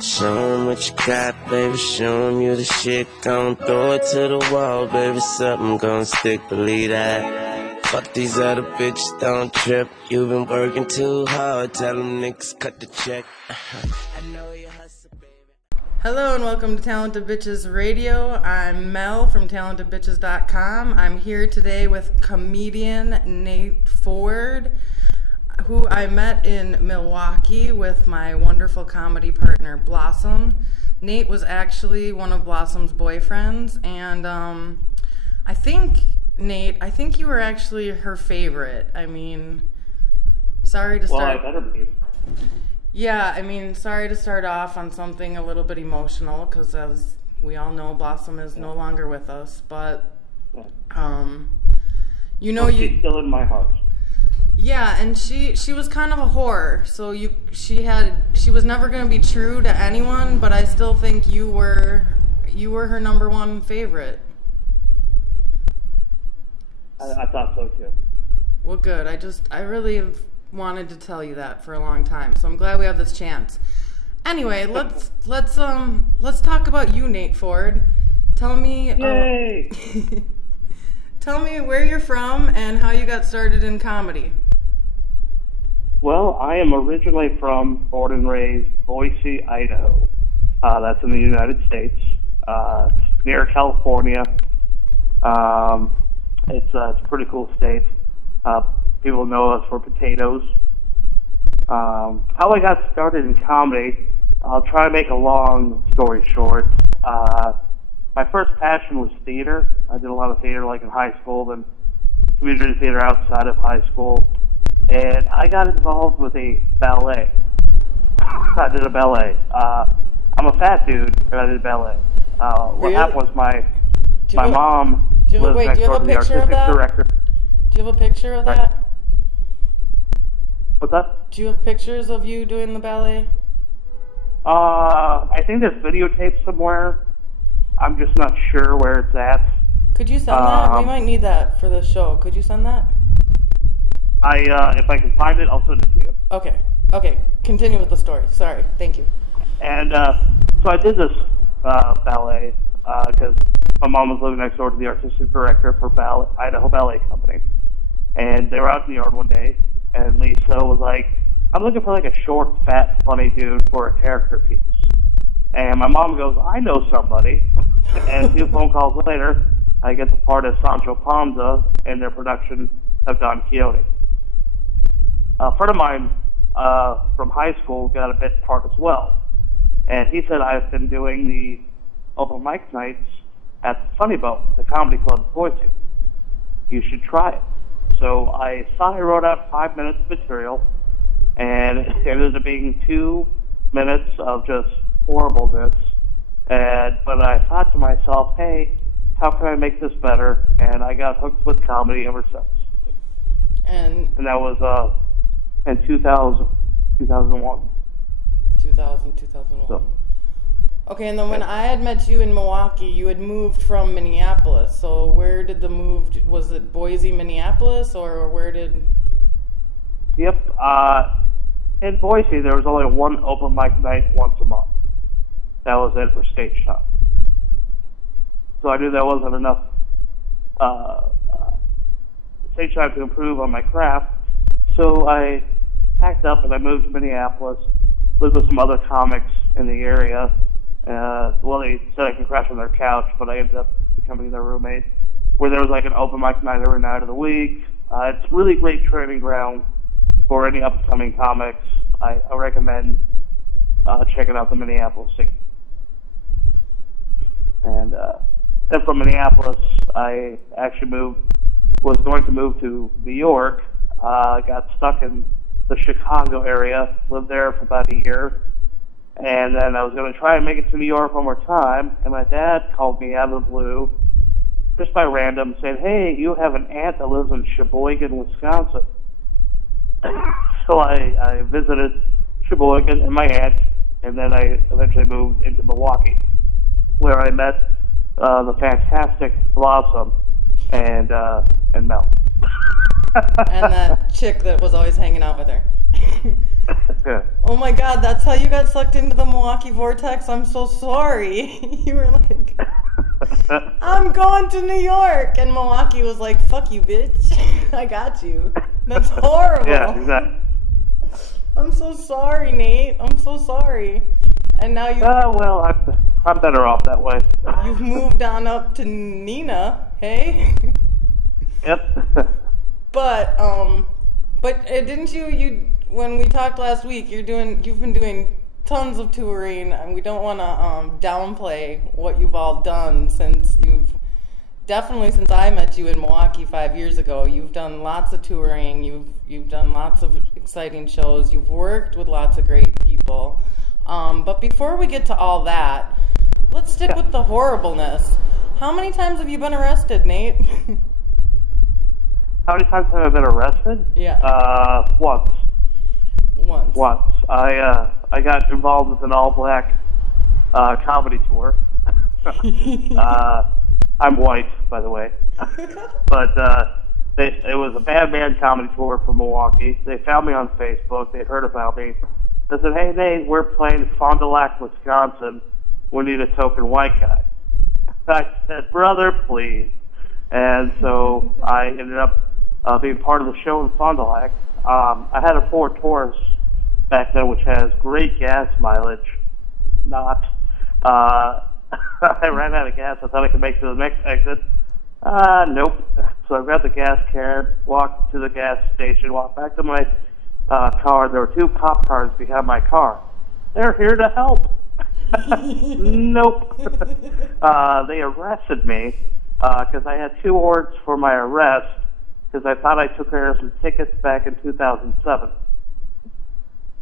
Show 'em what you got, baby, show 'em you the shit. Gon' throw it to the wall, baby, something gon' stick, believe that. Fuck these other bitches, don't trip. You been working too hard, tell them niggas cut the check. I know you hustle, baby. Hello and welcome to Talented Bitches Radio. I'm Mel from TalentedBitches.com. I'm here today with comedian Nate Ford, who I met in Milwaukee with my wonderful comedy partner Blossom. Nate was actually one of Blossom's boyfriends, and I think, Nate, you were actually her favorite. I mean, sorry to start... Well, I better be. Yeah, I mean, sorry to start off on something a little bit emotional, because as we all know, Blossom is no longer with us, but, you know, she's still in my heart. Yeah, and she was kind of a whore, so she was never going to be true to anyone, but I still think you were her number one favorite. I thought so too. Well, good. I really have wanted to tell you that for a long time, so I'm glad we have this chance. Anyway, let's talk about you, Nate Ford. Tell me, Yay! Tell me where you're from and how you got started in comedy. Well, I am originally born and raised Boise, Idaho. That's in the United States, near California. It's a pretty cool state. People know us for potatoes. How I got started in comedy, I'll try to make a long story short. My first passion was theater. I did a lot of theater like in high school, then community theater outside of high school. And I got involved with a ballet. I did a ballet. I'm a fat dude, but I did ballet. What happened was my mom was next door to the artistic director. Do you have a picture of that? What's that? Do you have pictures of you doing the ballet? I think there's videotape somewhere. I'm just not sure where it's at. Could you send that? We might need that for the show. Could you send that? If I can find it, I'll send it to you. Okay. Continue with the story. Sorry. Thank you. And so I did this ballet because my mom was living next door to the artistic director for Idaho Ballet Company. And they were out in the yard one day, and Lisa was like, I'm looking for like a short, fat, funny dude for a character piece. And my mom goes, I know somebody. And a few phone calls later, I get the part of Sancho Panza in their production of Don Quixote. A friend of mine from high school got a bit part as well. And he said, I've been doing the open mic nights at the Funny Bone, the comedy club in Boise. You should try it. So I wrote out 5 minutes of material, and it ended up being 2 minutes of just horribleness. But I thought to myself, hey, how can I make this better? And I got hooked with comedy ever since. And that was in 2001. 2001. So. Okay, and then when I had met you in Milwaukee, you had moved from Minneapolis. So where did the move, was it Boise, Minneapolis, or where did... Yep, in Boise, there was only one open mic night once a month. That was it for stage time. So I knew that wasn't enough stage time to improve on my craft. So I packed up and I moved to Minneapolis, lived with some other comics in the area. Well, they said I could crash on their couch, but I ended up becoming their roommate, where there was like an open mic night every night of the week. It's a really great training ground for any upcoming comics. I recommend checking out the Minneapolis scene. And then from Minneapolis, I actually was going to move to New York. Got stuck in the Chicago area, lived there for about a year. And then I was going to try and make it to New York one more time, and my dad called me out of the blue, just by random, saying, hey, you have an aunt that lives in Sheboygan, Wisconsin. So I visited Sheboygan and my aunt, and then I eventually moved into Milwaukee, where I met the fantastic Blossom and Mel. And that chick that was always hanging out with her. Oh my God, that's how you got sucked into the Milwaukee vortex? I'm so sorry. You were like, I'm going to New York. And Milwaukee was like, fuck you, bitch. I got you. That's horrible. Yeah, exactly. I'm so sorry, Nate. I'm so sorry. And now you... well, I'm better off that way. You've moved on up to Nina, hey? Yep. But didn't you when we talked last week, you've been doing tons of touring, and we don't want to downplay what you've all done since I met you in Milwaukee 5 years ago. You've done lots of touring, you've done lots of exciting shows, you've worked with lots of great people. But before we get to all that, let's stick with the horribleness. How many times have you been arrested, Nate? How many times have I been arrested? Yeah. Once. Once. I got involved with an all-black comedy tour. I'm white, by the way. But it was a bad man comedy tour from Milwaukee. They found me on Facebook. They'd heard about me. They said, hey, Nate, we're playing Fond du Lac, Wisconsin. We need a token white guy. I said, brother, please. And so I ended up being part of the show in Fond du Lac. I had a Ford Taurus back then, which has great gas mileage. Not. I ran out of gas. I thought I could make it to the next exit. Nope. So I grabbed the gas can, walked to the gas station, walked back to my car. There were two cop cars behind my car. They're here to help. Nope. They arrested me because I had 2 warrants for my arrest because I thought I took care of some tickets back in 2007.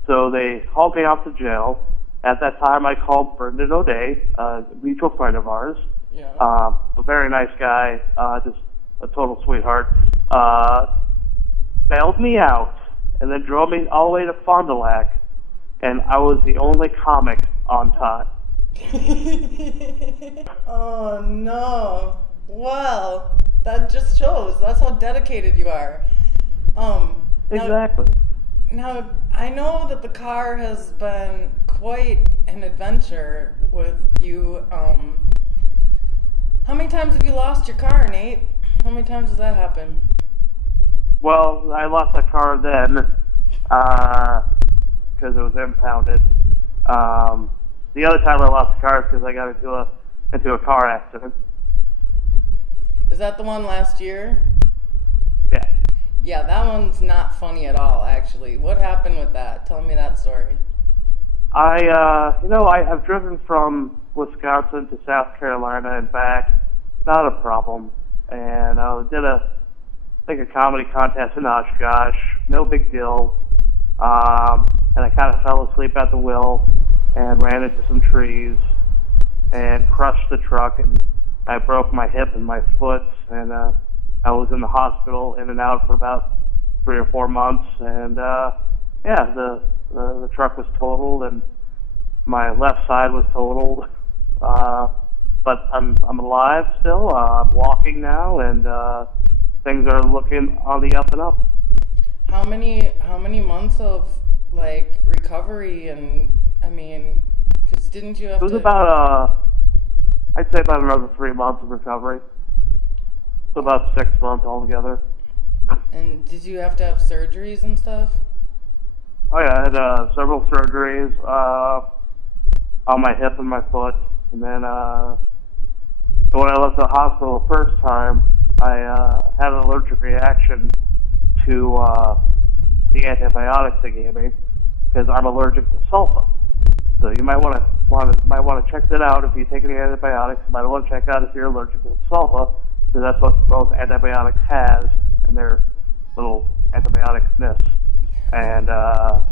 So they hauled me off to jail. At that time, I called Brendan O'Day, a mutual friend of ours. Yeah. A very nice guy, just a total sweetheart. Bailed me out and then drove me all the way to Fond du Lac, and I was the only comic on time. Oh no. Well, that just shows. That's how dedicated you are. Exactly. Now, I know that the car has been quite an adventure with you. How many times have you lost your car, Nate? How many times has that happened? Well, I lost my car then because it was impounded. The other time I lost the car is because I got into a car accident. Is that the one last year? Yeah. Yeah, that one's not funny at all, actually. What happened with that? Tell me that story. I've driven from Wisconsin to South Carolina and back. Not a problem. And I did a comedy contest in Oshkosh. No big deal. And I kind of fell asleep at the wheel and ran into some trees and crushed the truck, and I broke my hip and my foot, and I was in the hospital in and out for about 3 or 4 months, and the truck was totaled and my left side was totaled, but I'm alive still. I'm walking now, and things are looking on the up and up. How many months of recovery? And I mean, because didn't you have to? It was about I'd say about another 3 months of recovery. So about 6 months altogether. And did you have to have surgeries and stuff? Oh yeah, I had several surgeries on my hip and my foot, and then when I left the hospital the first time, I had an allergic reaction to the antibiotics they gave me because I'm allergic to sulfa. So you might want to check that out if you take any antibiotics. You might want to check out if you're allergic to sulfa, because that's what most antibiotics has in their little antibiotic-ness. And I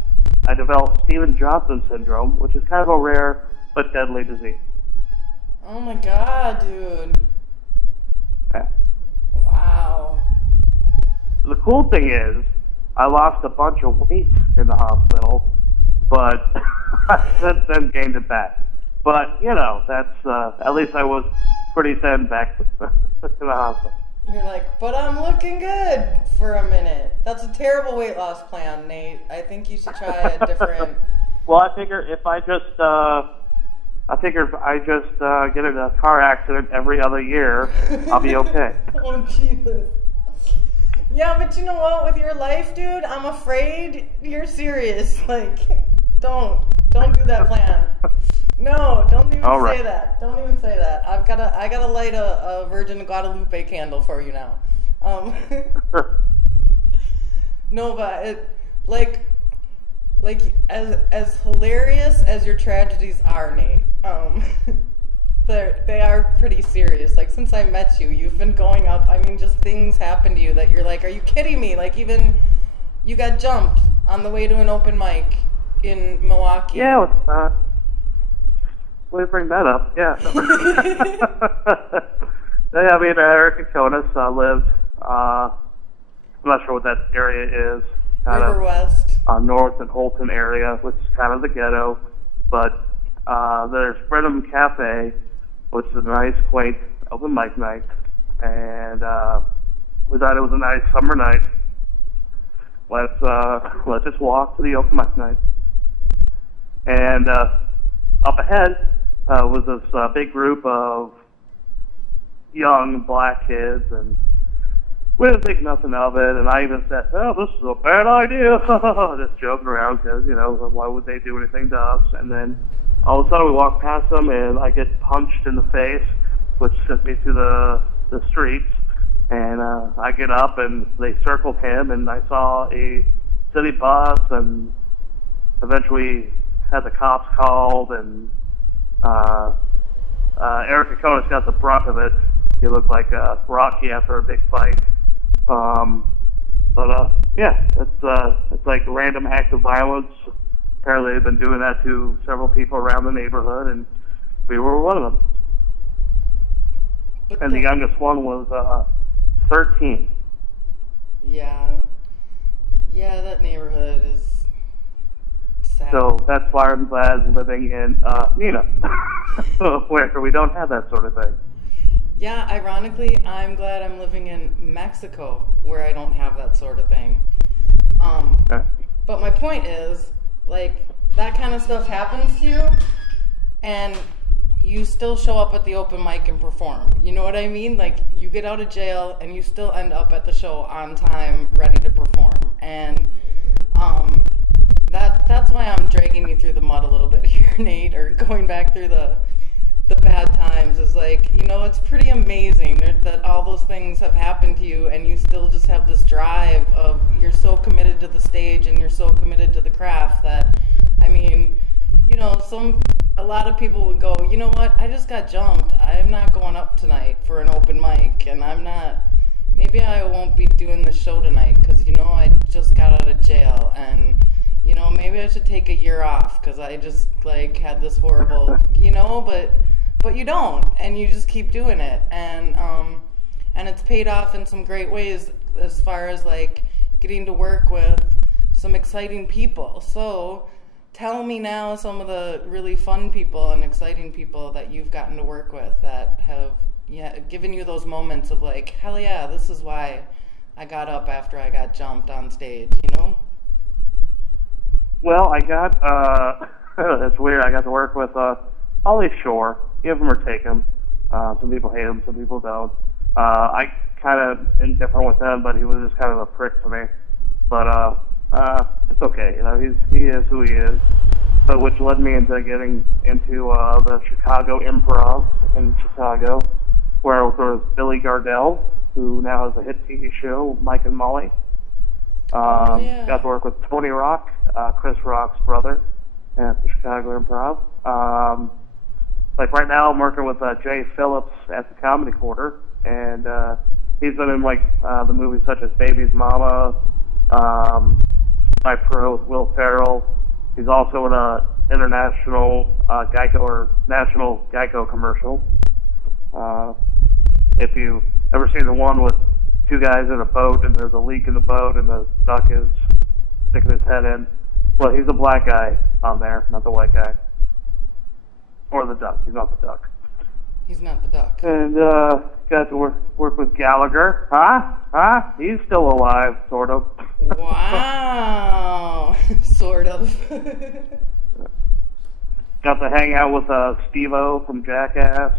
developed Stevens-Johnson syndrome, which is kind of a rare but deadly disease. Oh my God, dude. Yeah. Wow. The cool thing is, I lost a bunch of weight in the hospital, but I since then gained it back. But, that's, at least I was pretty thin back in the hospital. You're like, but I'm looking good for a minute. That's a terrible weight loss plan, Nate. I think you should try a different... Well, I figure if I just get in a car accident every other year, I'll be okay. Oh, Jesus. Yeah, but you know what? With your life, dude, I'm afraid you're serious. Like, don't do that plan. No, don't even say that. Don't even say that. I gotta light a Virgin Guadalupe candle for you now. No, but like as hilarious as your tragedies are, Nate. They are pretty serious. Like, since I met you, you've been going up. I mean, just things happen to you that you're like, are you kidding me? Like, even you got jumped on the way to an open mic in Milwaukee. Yeah, way to bring that up. Yeah. Yeah, I mean, Eric Kokonis lived. I'm not sure what that area is. River West. North and Holton area, which is kind of the ghetto. But there's Brenham Cafe, which is a nice, quaint open mic night. And we thought it was a nice summer night. Let's just walk to the open mic night. And up ahead was this big group of young black kids, and we didn't think nothing of it. And I even said, "Oh, this is a bad idea," just joking around because, you know, why would they do anything to us? And then all of a sudden we walk past them, and I get punched in the face, which sent me to the streets. And I get up, and they circled him, and I saw a city bus, and eventually had the cops called, and Eric Kokonis got the brunt of it. He looked like Rocky after a big fight. Yeah, it's like a random act of violence. Apparently they've been doing that to several people around the neighborhood, and we were one of them. And the youngest one was 13. Yeah, that neighborhood is sad. So that's why I'm glad living in Nina, where we don't have that sort of thing. Yeah, ironically, I'm glad I'm living in Mexico, where I don't have that sort of thing. But my point is, like, that kind of stuff happens to you, and you still show up at the open mic and perform. You know what I mean? Like, you get out of jail, and you still end up at the show on time, ready to perform. And that's why I'm dragging you through the mud a little bit here, Nate, or going back through the bad times. Is like, you know, it's pretty amazing that all those things have happened to you, and you still just have this drive of, you're so committed to the stage and you're so committed to the craft that, I mean, you know, a lot of people would go, you know what, I just got jumped. I'm not going up tonight for an open mic, and maybe I won't be doing the show tonight because, you know, I just got out of jail, and, you know, maybe I should take a year off because I just, like, had this horrible, you know, but you don't, and you just keep doing it, and it's paid off in some great ways as far as, like, getting to work with some exciting people. So tell me now some of the really fun people and exciting people that you've gotten to work with that have given you those moments of, like, hell yeah, this is why I got up after I got jumped on stage, you know? Well, I got, it's weird, I got to work with Ollie Shore. Give him or take him. Some people hate him, some people don't. I kind of indifferent with him, but he was just kind of a prick to me. But it's okay, you know, he is who he is. But which led me into getting into the Chicago Improv in Chicago, where there was Billy Gardell, who now has a hit TV show, Mike and Molly. Got to work with Tony Rock, Chris Rock's brother, at the Chicago Improv. Like right now, I'm working with Jay Phillips at the Comedy Quarter, and he's been in like the movies such as Baby's Mama, My Pro with Will Ferrell. He's also in a international Geico or national Geico commercial. If you ever seen the one with two guys in a boat and there's a leak in the boat and the duck is sticking his head in, well, he's a black guy on there, not the white guy. Or the duck. He's not the duck. He's not the duck. And got to work with Gallagher. Huh? He's still alive, sort of. Wow. Sort of. Got to hang out with Steve-O from Jackass.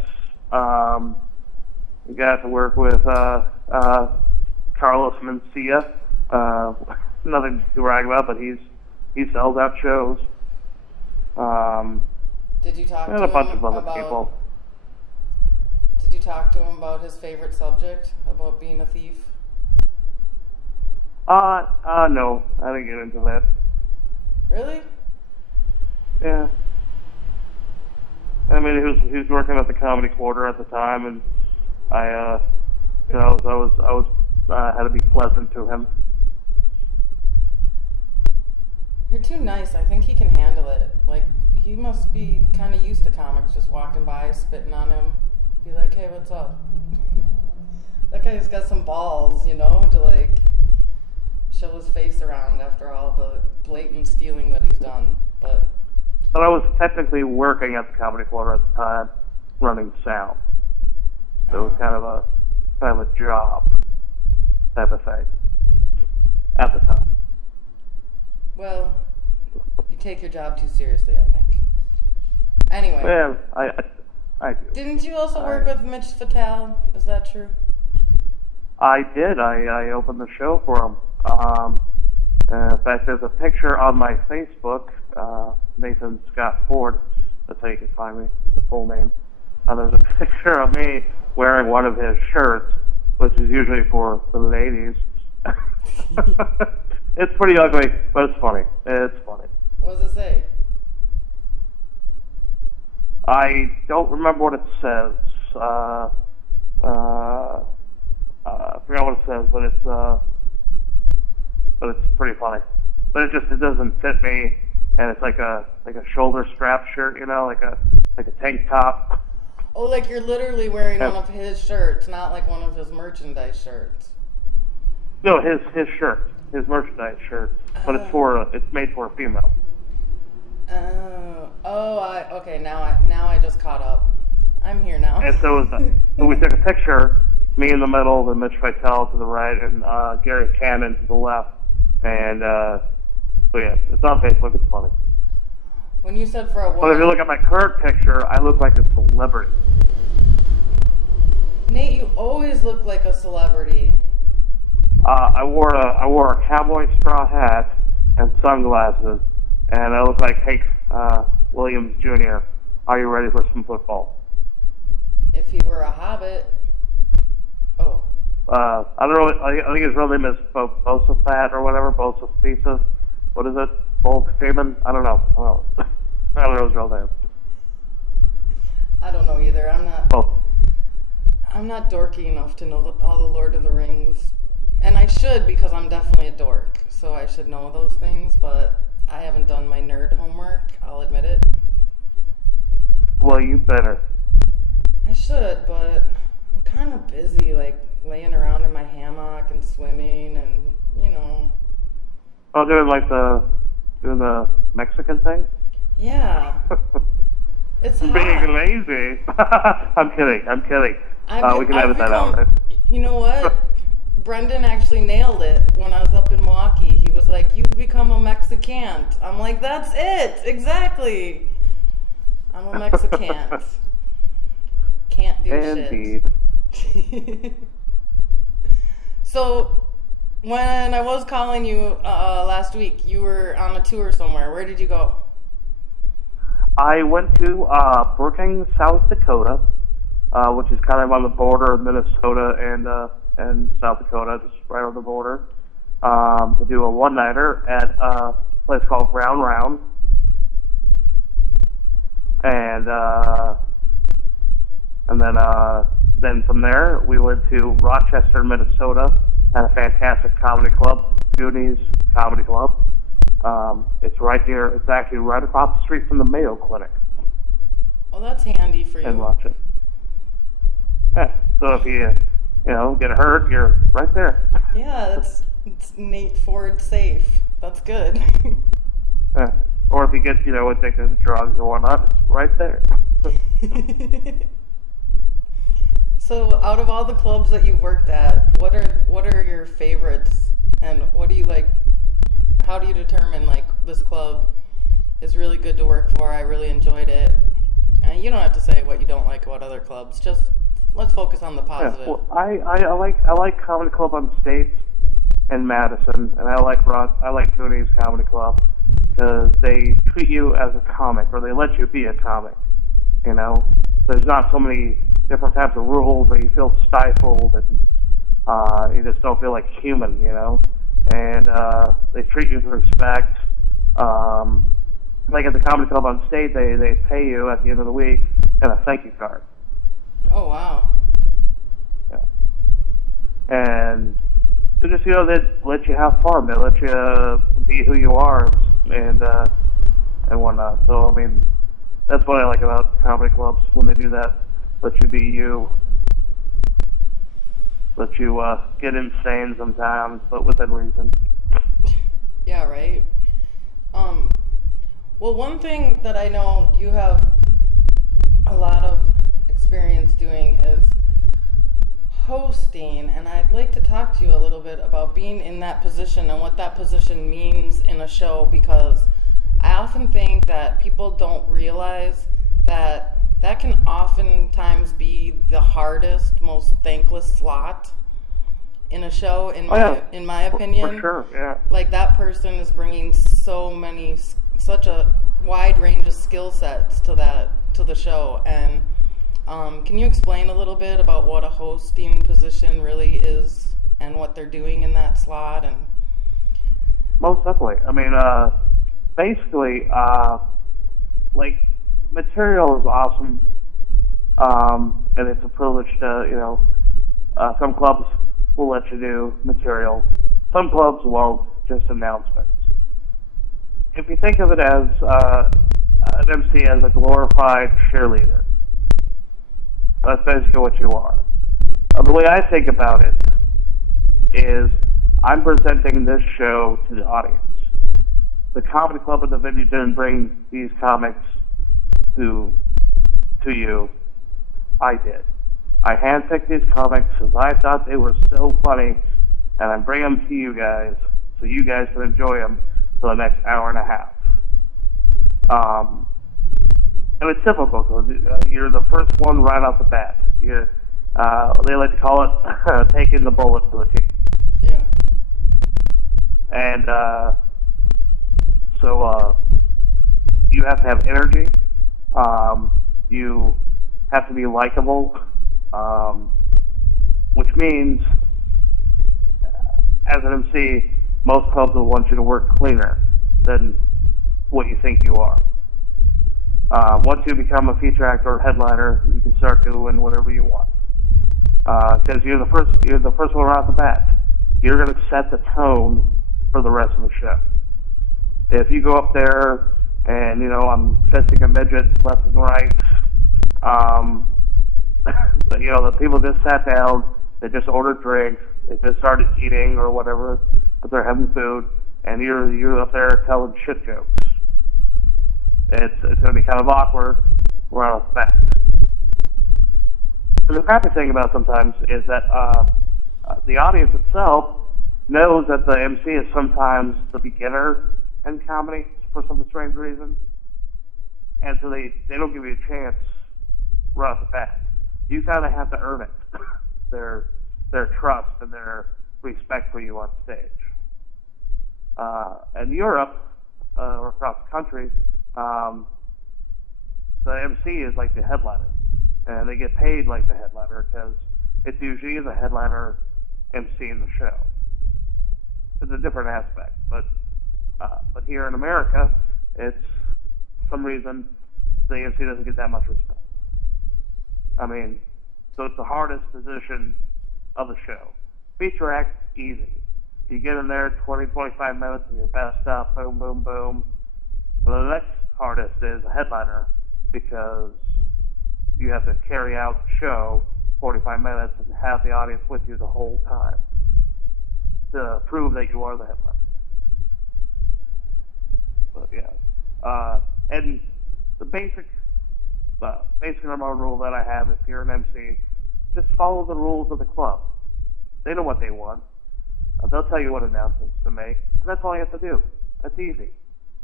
We got to work with Carlos Mencia. Nothing to brag about, but he sells out shows. Did you talk to and him a bunch of other about, people. Did you talk to him about his favorite subject, about being a thief? No, I didn't get into that. Really? Yeah. I mean, he was working at the Comedy Quarter at the time, and I had to be pleasant to him. You're too nice. I think he can handle it. Like, he must be kind of used to comics just walking by, spitting on him. Be like, hey, what's up? That guy's got some balls, you know, to like show his face around after all the blatant stealing that he's done. But I was technically working at the Comedy Quarter at the time, running sound. So it was kind of a job type of thing at the time. Well, you take your job too seriously, I think. Anyway. Yeah, I do. Didn't you also work with Mitch Fatal? Is that true? I did. I opened the show for him. In fact, there's a picture on my Facebook, Nathan Scott Ford. That's how you can find me, the full name. There's a picture of me wearing one of his shirts, which is usually for the ladies. It's pretty ugly, but it's funny. It's funny. What does it say? I don't remember what it says. I forgot what it says, but it's pretty funny. But it doesn't fit me, and it's like a shoulder strap shirt, you know, like a tank top. Oh, like you're literally wearing one of his shirts, not like one of his merchandise shirts. No, his shirt, his merchandise shirt, but it's made for a female. Okay. Now I just caught up. I'm here now. And so we took a picture, me in the middle, then Mitch Fatel to the right, and Gary Cannon to the left. And so yeah, it's on Facebook. It's funny. When you said for a woman, but if you look at my current picture, I look like a celebrity. Nate, you always look like a celebrity. I wore a cowboy straw hat and sunglasses, and I look like Hank Williams Jr. Are you ready for some football? If he were a hobbit. Oh. I don't know. I think his real name is Bosafat or whatever. Bosafisa. What is it? Bolt Freeman? I don't know. I don't know his real name. I don't know either. I'm not dorky enough to know all the Lord of the Rings. And I should, because I'm definitely a dork. So I should know those things, but I haven't done my nerd homework. I'll admit it. Well, you better. I should, but I'm kind of busy, like laying around in my hammock and swimming and, you know. Oh, doing the Mexican thing? Yeah. It's hot. Being lazy. I'm kidding. We can edit that out. Right? You know what? Brendan actually nailed it when I was up in Milwaukee. He was like, "You've become a Mexicant." I'm like, "That's it, exactly." I'm a Mexicant. Can't do Indeed. shit. So, when I was calling you last week, you were on a tour somewhere. Where did you go? I went to Brookings, South Dakota, which is kind of on the border of Minnesota and South Dakota, just right on the border, to do a one-nighter at a place called Brown Round. And then from there, we went to Rochester, Minnesota, at a fantastic comedy club, Goonies Comedy Club. It's right here. It's actually right across the street from the Mayo Clinic. Oh, that's handy for you. In Rochester. Yeah. So if you get hurt, you're right there. Yeah, it's Nate Ford safe. That's good. Yeah. Or if you get addicted to drugs or whatnot, it's right there. So, out of all the clubs that you've worked at, what are your favorites, and what do you like? How do you determine like this club is really good to work for? I really enjoyed it. And you don't have to say what you don't like about other clubs. Just let's focus on the positive. Yeah, well, I like Comedy Club on State in Madison, and I like Goonies Comedy Club because they treat you as a comic, or they let you be a comic. You know, there's not so many different types of rules where you feel stifled and you just don't feel like human. You know, and they treat you with respect. Like at the Comedy Club on State, they pay you at the end of the week and a thank you card. Oh wow. Yeah. And they just, they let you have fun. They let you be who you are and whatnot. So I mean, that's what I like about comedy clubs when they do that. Let you be you. Let you get insane sometimes, but within reason. Yeah, right. Well, one thing that I know you have a lot of experience doing is hosting, and I'd like to talk to you a little bit about being in that position and what that position means in a show, because I often think that people don't realize that that can oftentimes be the hardest, most thankless slot in a show, in my opinion. For sure, yeah. Like, that person is bringing such a wide range of skill sets to the show. And can you explain a little bit about what a hosting position really is and what they're doing in that slot? And most definitely. I mean, basically, like, material is awesome, and it's a privilege to, some clubs will let you do material. Some clubs won't, just announcements. If you think of it as an MC as a glorified cheerleader, that's basically what you are. The way I think about it is I'm presenting this show to the audience. The comedy club at the venue didn't bring these comics to you. I did. I handpicked these comics because I thought they were so funny, and I bring them to you guys so you guys can enjoy them for the next hour and a half. And it's typical because you're the first one right off the bat. They like to call it taking the bullet for the team. yeah. And so you have to have energy. You have to be likable, which means, as an MC, most clubs will want you to work cleaner than what you think you are. Once you become a feature actor or headliner, you can start doing whatever you want. Because you're the first one right off the bat. You're going to set the tone for the rest of the show. If you go up there and, I'm fisting a midget left and right, the people just sat down, they just ordered drinks, they just started eating or whatever, but they're having food, and you're up there telling shit jokes. It's going to be kind of awkward right off the bat. And the crappy thing about it sometimes is that the audience itself knows that the MC is sometimes the beginner in comedy for some strange reason, and so they don't give you a chance right off the bat. You kind of have to earn it, their trust and their respect for you on stage. In Europe, or across the country, the MC is like the headliner, and they get paid like the headliner because it's usually the headliner MC in the show. It's a different aspect, but here in America, it's some reason the MC doesn't get that much respect. I mean, so it's the hardest position of the show. Feature act, easy. You get in there 20, 25 minutes of your best stuff, boom, boom, boom. Well, the next hardest is a headliner because you have to carry out the show 45 minutes and have the audience with you the whole time to prove that you are the headliner. But yeah, and the basic number one rule that I have if you're an MC, just follow the rules of the club. They know what they want. They'll tell you what announcements to make, and that's all you have to do. That's easy.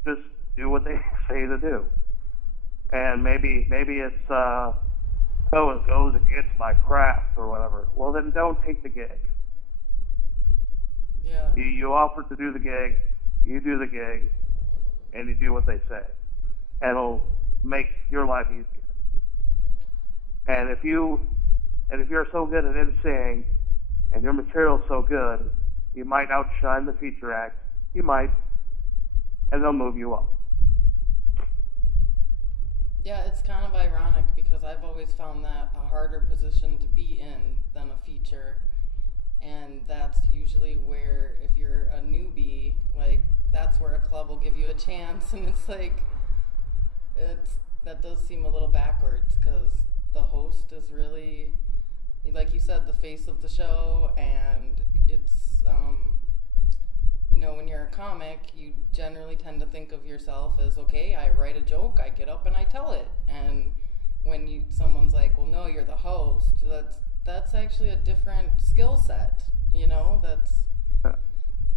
Just do what they say to do. And maybe it's, it goes against my craft or whatever. Well, then don't take the gig. Yeah. You offer to do the gig, you do the gig, and you do what they say. And it'll make your life easier. And if you're so good at emceeing and your material's so good, you might outshine the feature act. You might, and they'll move you up. Yeah, it's kind of ironic because I've always found that a harder position to be in than a feature. And that's usually where, if you're a newbie, like, that's where a club will give you a chance. And it's like, that does seem a little backwards because the host is really, like you said, the face of the show. And it's, when you're a comic, you generally tend to think of yourself as, okay, I write a joke, I get up and I tell it. And when someone's like, well, no, you're the host, that's actually a different skill set,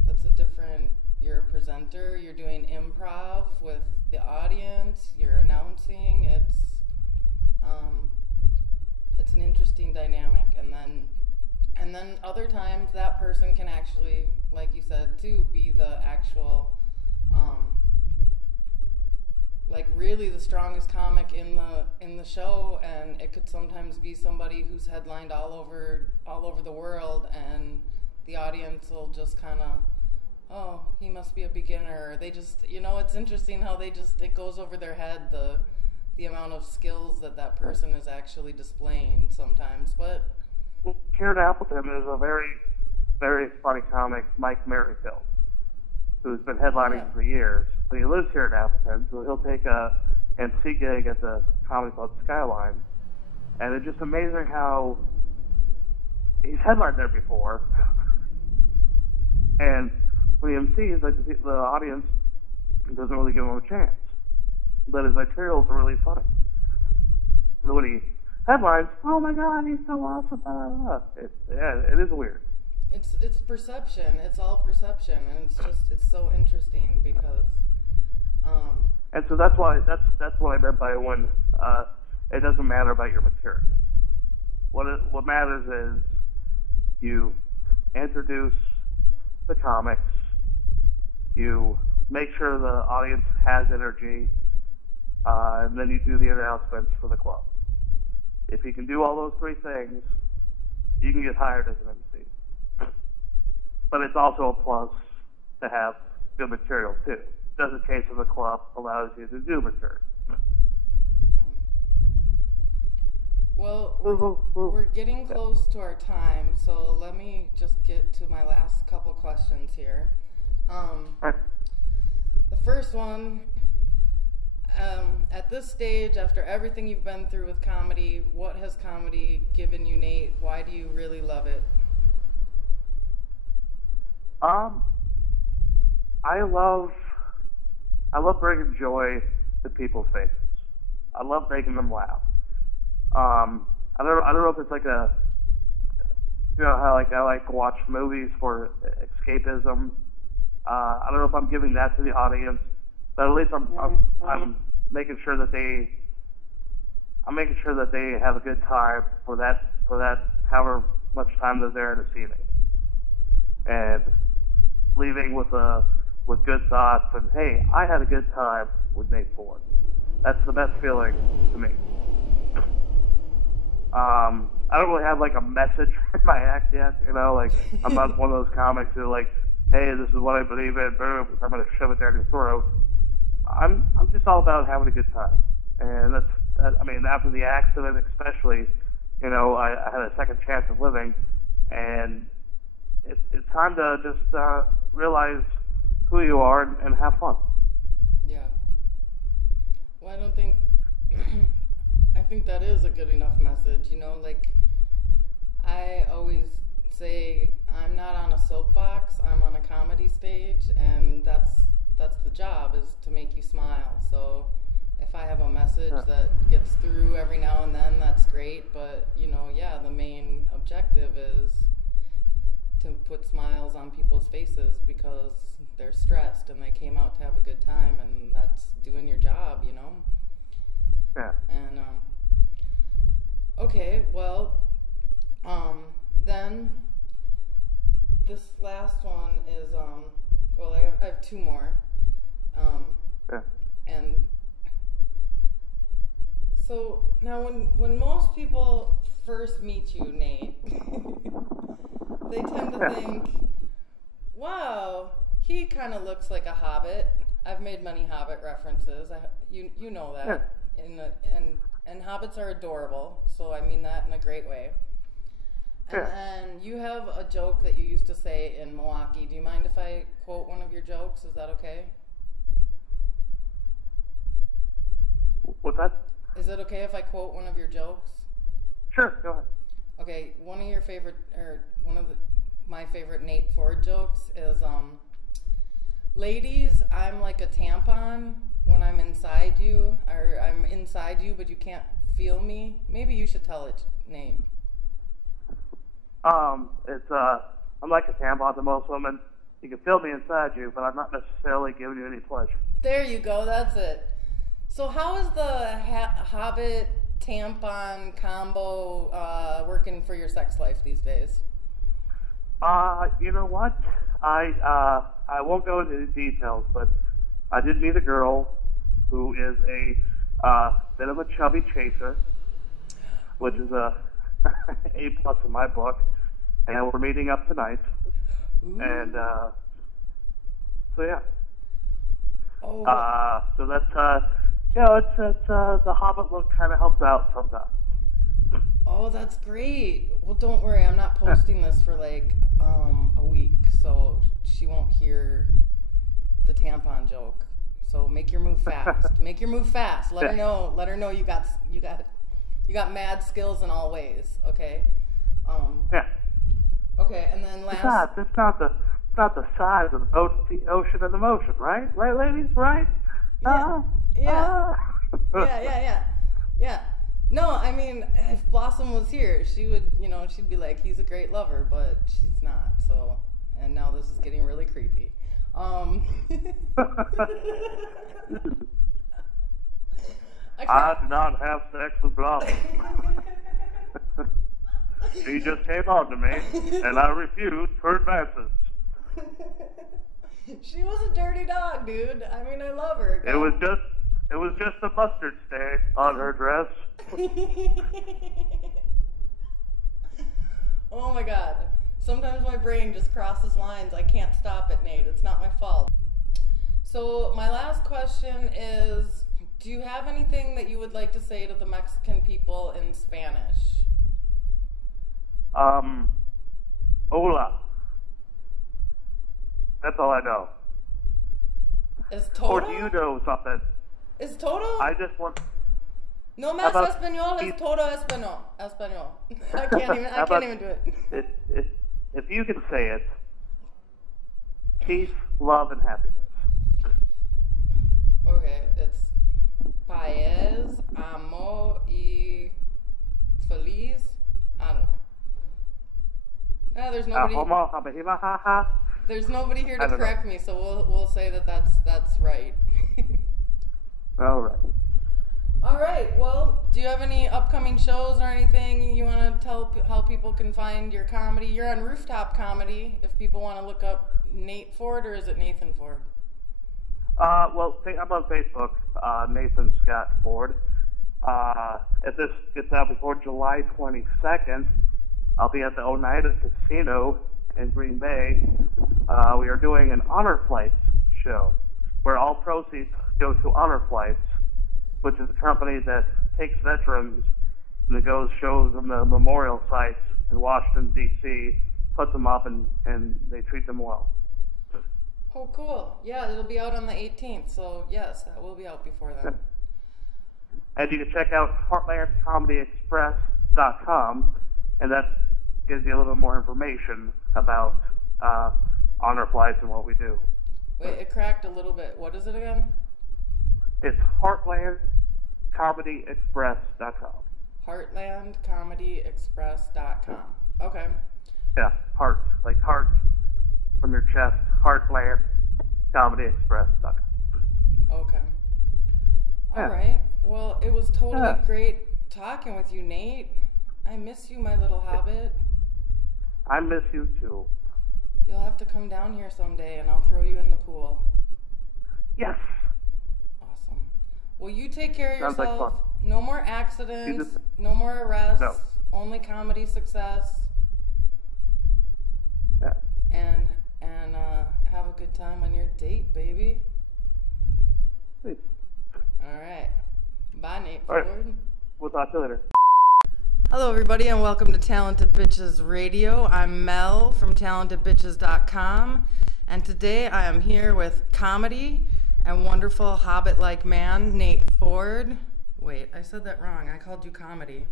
that's a different, you're a presenter, you're doing improv with the audience, you're announcing, it's an interesting dynamic. And then other times that person can actually, like you said too, be the actual, like really the strongest comic in the show, and it could sometimes be somebody who's headlined all over the world, and the audience will just kind of, oh, he must be a beginner. They just, it's interesting how it goes over their head, the amount of skills that person is actually displaying sometimes. But here at Appleton, there's a very, very funny comic, Mike Merrifield, who's been headlining for years. But he lives here at Appleton, so he'll take a MC gig at the comedy club Skyline. And it's just amazing how he's headlined there before. And when he MCs, like the audience doesn't really give him a chance. But his materials are really funny. And when he headlines, oh my God, he's so awesome. It is weird. It's perception. It's all perception, and it's so interesting because. And so that's what I meant by when it doesn't matter about your material. What matters is you introduce the comics, you make sure the audience has energy, and then you do the announcements for the club. If you can do all those three things, you can get hired as an MC. But it's also a plus to have good material too. Just in case of the club allows you to do material. Well, we're getting close to our time, so let me just get to my last couple questions here. The first one, at this stage, after everything you've been through with comedy, what has comedy given you, Nate? Why do you really love it? I love bringing joy to people's faces. I love making them laugh. I don't know if it's like how like I like to watch movies for escapism. I don't know if I'm giving that to the audience, but at least I'm making sure that they have a good time for that however much time they're there to see me, and leaving with good thoughts and, hey, I had a good time with Nate Ford. That's the best feeling to me. I don't really have like a message in my act yet, like I'm not one of those comics who like, hey, this is what I believe in, boom, I'm gonna shove it down your throat. I'm just all about having a good time. And after the accident especially, I had a second chance of living, and it's time to just realize who you are and have fun. Yeah. Well, I don't think I think that is a good enough message. Like I always say, I'm not on a soapbox, I'm on a comedy stage, and that's the job, is to make you smile. So if I have a message message that gets through every now and then, that's great. But, you know, yeah, the main objective is to put smiles on people's faces because they're stressed and they came out to have a good time, and that's doing your job, you know? Yeah. And, okay, well, then this last one is, well, I have two more. Yeah. And so now when most people first meet you, Nate, they tend to think, wow, he kind of looks like a hobbit. I've made many hobbit references. You know that. Yeah. And hobbits are adorable, so I mean that in a great way. And then you have a joke that you used to say in Milwaukee. Do you mind if I quote one of your jokes? Is that okay? What's that? Is it okay if I quote one of your jokes? Sure, go ahead. Okay, one of your favorite, or one of my favorite Nate Ford jokes is, ladies, I'm like a tampon when I'm inside you, or I'm inside you, but you can't feel me. Maybe you should tell it, Nate. I'm like a tampon to most women. You can feel me inside you, but I'm not necessarily giving you any pleasure. There you go, that's it. So how is the hobbit tampon combo working for your sex life these days? You know what? I won't go into the details, but I did meet a girl who is a bit of a chubby chaser, which is a A+ in my book, and we're meeting up tonight. Ooh. And so yeah. Oh. So that's it's the Hobbit look kind of helps out sometimes. Oh, that's great. Well, don't worry, I'm not posting this for like a week, so she won't hear the tampon joke. So make your move fast. Make your move fast. Let her know. Let her know you got mad skills in all ways. Okay. Yeah. Okay, and then last. Besides, it's not the size of the boat, it's the ocean of the motion, right? Right, ladies, right? Yeah. Yeah. No, I mean, if Blossom was here, she would, she'd be like, he's a great lover, but she's not. So, and now this is getting really creepy. I did not have sex with Blossom. She just came on to me, and I refused her advances. She was a dirty dog, dude. I mean, I love her. It was just a mustard stain on her dress. Oh my God. Sometimes my brain just crosses lines. I can't stop it, Nate. It's not my fault. So my last question is, do you have anything that you would like to say to the Mexican people in Spanish? Hola. That's all I know. Is todo? Or do you know something? Is todo? I just want... No más español, es todo español. I can't even do it. If you can say it, peace, love, and happiness. Okay, it's paz, amor y feliz. I don't know. There's nobody. There's nobody here to correct me, so we'll say that's right. All right. All right. Well, do you have any upcoming shows or anything you want to tell how people can find your comedy? You're on Rooftop Comedy. If people want to look up Nate Ford, or is it Nathan Ford? Well, I'm on Facebook, Nathan Scott Ford. If this gets out before July 22nd, I'll be at the Oneida Casino in Green Bay. We are doing an Honor Flights show where all proceeds go to Honor Flights, which is a company that takes veterans and it goes shows them the memorial sites in Washington, D.C., puts them up, and they treat them well. Oh, cool. Yeah, it'll be out on the 18th, so yes, that will be out before then. And you can check out heartlandcomedyexpress.com, and that gives you a little more information about Honor Flights and what we do. Wait, it cracked a little bit. What is it again? It's heartlandcomedyexpress.com. Heartlandcomedyexpress.com. Okay. Yeah, heart, like heart from your chest, heartlandcomedyexpress.com. Okay. All Yeah. right. Well, it was totally Yeah. great talking with you, Nate. I miss you, my little hobbit. I miss you too. You'll have to come down here someday and I'll throw you in the pool. Yes. Awesome. Well, you take care of Sounds like yourself. fun. No more accidents. No more arrests. No. Only comedy success. Yeah. And have a good time on your date, baby. Sweet. All right. Bye, Nate All right. Ford. We'll talk to you later. Hello, everybody, and welcome to Talented Bitches Radio. I'm Mel from TalentedBitches.com, and today I am here with comedy and wonderful hobbit-like man, Nate Ford. Wait, I said that wrong. I called you comedy.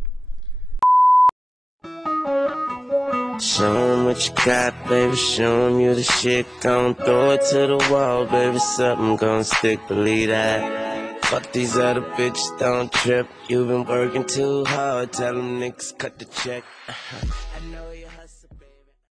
Show 'em what you got, baby. Show 'em you the shit. Gon' throw it to the wall, baby. Something gon' stick, believe that. Fuck these other bitches, don't trip. You been working too hard. Tell them niggas cut the check. I know you hustle, baby.